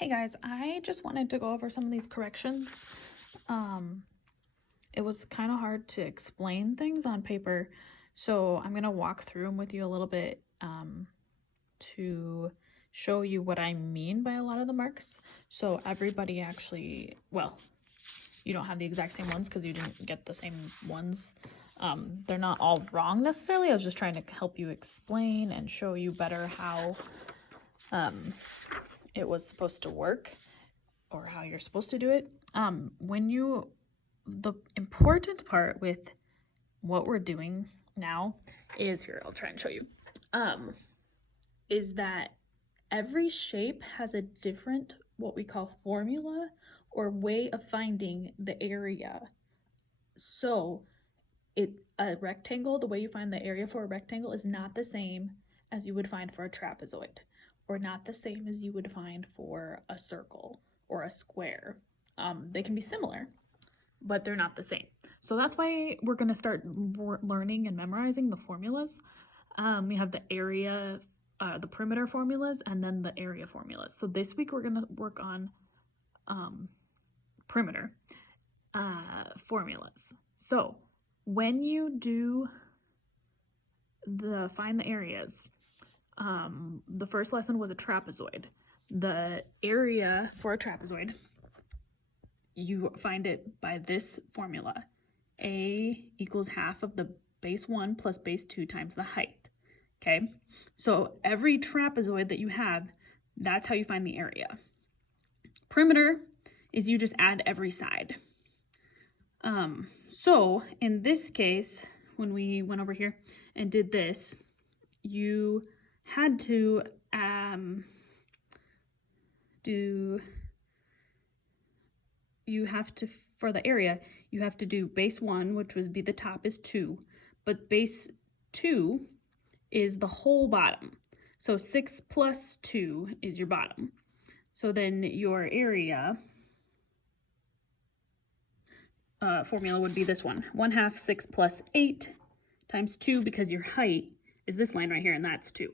Hey guys, I just wanted to go over some of these corrections. It was kind of hard to explain things on paper, so I'm gonna walk through them with you a little bit to show you what I mean by a lot of the marks. So everybody actually, well, you don't have the exact same ones because you didn't get the same ones. They're not all wrong necessarily. I was just trying to help you explain and show you better how it was supposed to work or how you're supposed to do it. The important part with what we're doing now is, here, I'll try and show you, is that every shape has a different, what we call formula or way of finding the area. So a rectangle, the way you find the area for a rectangle is not the same as you would find for a trapezoid, or not the same as you would find for a circle or a square. They can be similar, but they're not the same. So that's why we're going to start learning and memorizing the formulas. We have the area, the perimeter formulas, and then the area formulas. So this week we're going to work on perimeter formulas. So when you do find the areas, the first lesson was a trapezoid. The area for a trapezoid, you find it by this formula. A equals half of the base 1 plus base 2 times the height. Okay, so every trapezoid that you have, that's how you find the area. Perimeter is you just add every side. So in this case, when we went over here and did this, you had to for the area, you have to do base 1, which would be the top, is 2, but base 2 is the whole bottom. So 6 plus 2 is your bottom. So then your area formula would be this one. 1/2 6 plus 8 times 2, because your height is this line right here, and that's 2.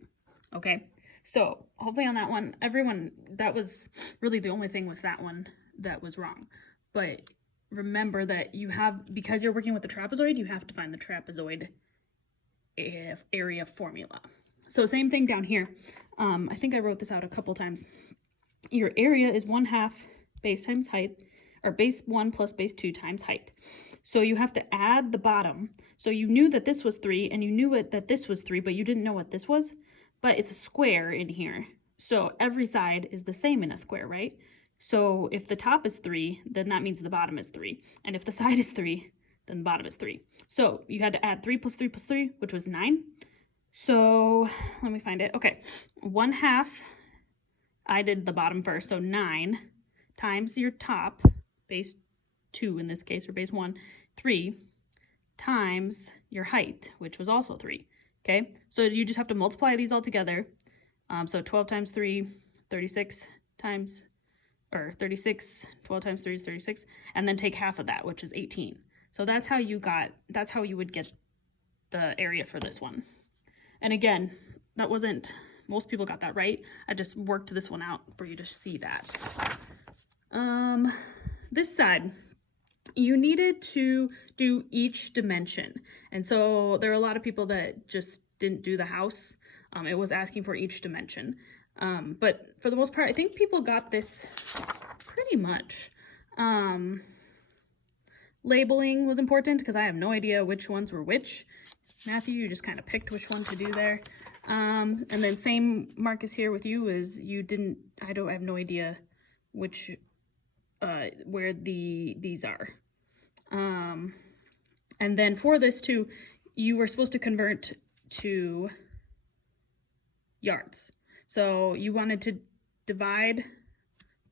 Okay, so hopefully on that one, everyone, that was really the only thing with that one that was wrong. But remember that you have, because you're working with the trapezoid, you have to find the trapezoid area formula. So same thing down here. I think I wrote this out a couple times. Your area is 1/2 base times height, or base 1 plus base 2 times height. So you have to add the bottom. So you knew that this was 3, and you knew that this was 3, but you didn't know what this was. But it's a square in here. So every side is the same in a square, right? So if the top is 3, then that means the bottom is 3. And if the side is 3, then the bottom is 3. So you had to add 3 plus 3 plus 3, which was 9. So let me find it. Okay, 1/2, I did the bottom first, so 9 times your top, base 2 in this case, or base 1, 3, times your height, which was also 3. Okay, so you just have to multiply these all together. So 12 times 3, 36 times, or 36, 12 times 3 is 36, and then take half of that, which is 18. So that's how you would get the area for this one. And again, that wasn't, most people got that right. I just worked this one out for you to see that. This side, you needed to do each dimension. And so there are a lot of people that just didn't do the house. It was asking for each dimension. But for the most part, I think people got this pretty much. Labeling was important because I have no idea which ones were which. Matthew, you just kind of picked which one to do there. And then same Marcus here with you is you didn't, I have no idea which, where these are. And then for this too, you were supposed to convert to yards. So you wanted to divide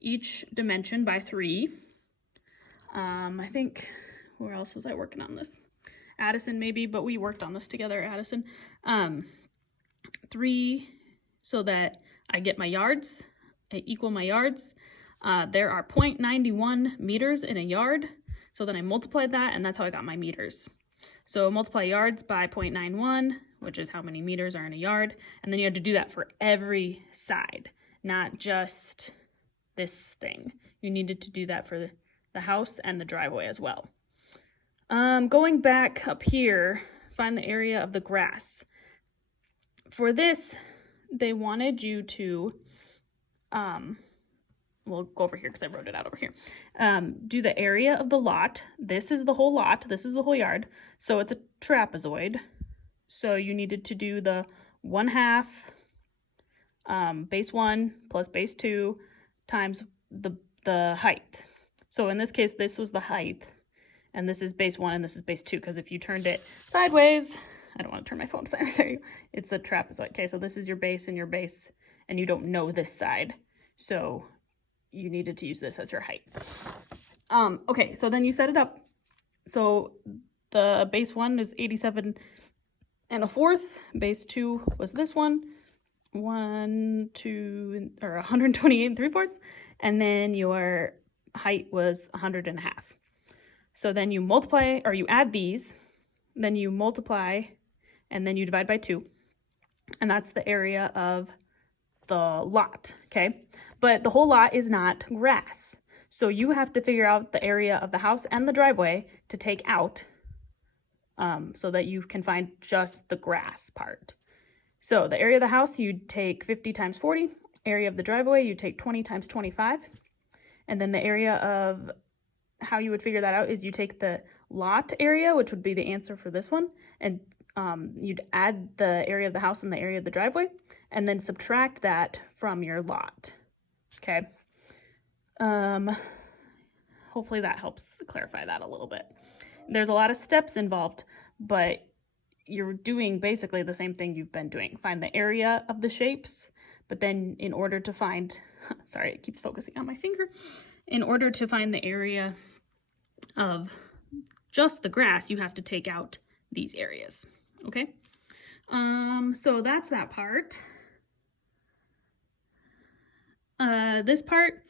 each dimension by 3. I think, where else was I working on this? Addison maybe, but we worked on this together, Addison. 3, so that I get my yards, I equal my yards. There are 0.91 meters in a yard. So then I multiplied that, and that's how I got my meters. So multiply yards by 0.91, which is how many meters are in a yard. And then you had to do that for every side, not just this thing. You needed to do that for the house and the driveway as well. Going back up here, find the area of the grass. For this, they wanted you to, we'll go over here because I wrote it out over here. Do the area of the lot. This is the whole lot. This is the whole yard. So it's a trapezoid. So you needed to do the 1/2 base 1 plus base 2 times the height. So in this case, this was the height, and this is base 1 and this is base 2, because if you turned it sideways, I don't want to turn my phone sideways, there you go. It's a trapezoid. Okay, so this is your base and your base, and you don't know this side. So you needed to use this as your height. Okay, so then you set it up. So the base 1 is 87 1/4. Base 2 was this one, 128 3/4, and then your height was 100 1/2. So then you multiply, or you add these, then you multiply, and then you divide by 2, and that's the area of the lot, okay? But the whole lot is not grass, so you have to figure out the area of the house and the driveway to take out, so that you can find just the grass part. So the area of the house, you'd take 50 times 40. Area of the driveway, you take 20 times 25. And then the area of how you would figure that out is you take the lot area, which would be the answer for this one, and you'd add the area of the house and the area of the driveway, and then subtract that from your lot, okay? Hopefully that helps clarify that a little bit. There's a lot of steps involved, but you're doing basically the same thing you've been doing. Find the area of the shapes, but then in order to find, sorry, it keeps focusing on my finger. In order to find the area of just the grass, you have to take out these areas, okay? So that's that part. This part,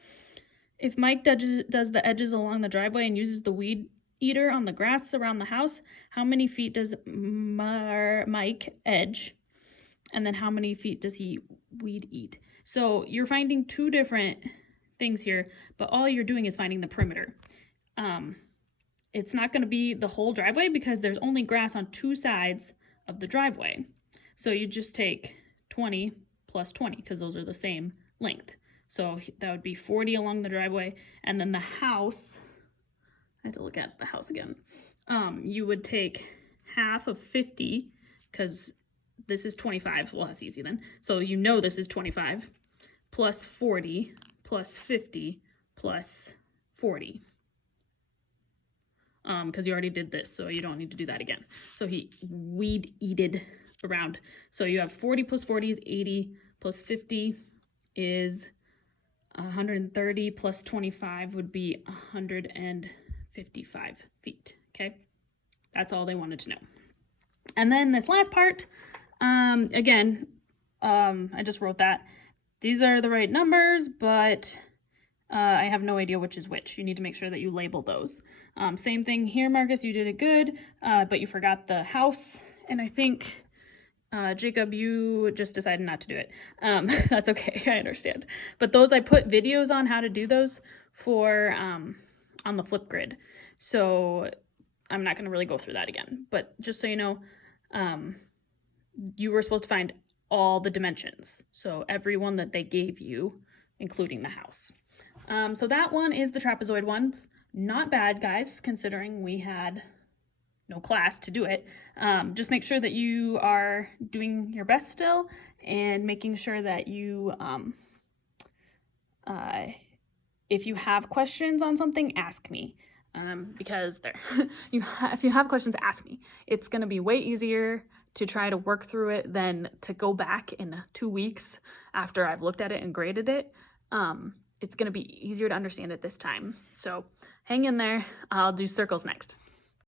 if Mike does the edges along the driveway and uses the weed eater on the grass around the house, how many feet does Mike edge? And then how many feet does he weed eat? So you're finding two different things here, but all you're doing is finding the perimeter. It's not going to be the whole driveway because there's only grass on 2 sides of the driveway. So you just take 20 plus 20 because those are the same length. So that would be 40 along the driveway, and then the house, I had to look at the house again. You would take half of 50 because this is 25. Well, that's easy then. So you know this is 25 plus 40 plus 50 plus 40. Because you already did this, so you don't need to do that again. So he weed-eated around. So you have 40 plus 40 is 80 plus 50 is 130 plus 25 would be 155 feet, okay? That's all they wanted to know. And then this last part, again, I just wrote that. These are the right numbers, but I have no idea which is which. You need to make sure that you label those. Same thing here, Marcus, you did it good, but you forgot the house, and I think Jacob, you just decided not to do it. That's okay, I understand. But those, I put videos on how to do those for on the Flipgrid. So I'm not going to really go through that again. But just so you know, you were supposed to find all the dimensions. So every one that they gave you, including the house. So that one is the trapezoid ones. Not bad, guys, considering we had no class to do it. Just make sure that you are doing your best still and making sure that you, if you have questions on something, ask me. Because if you have questions, ask me. It's going to be way easier to try to work through it than to go back in 2 weeks after I've looked at it and graded it. It's going to be easier to understand it this time. So hang in there. I'll do circles next.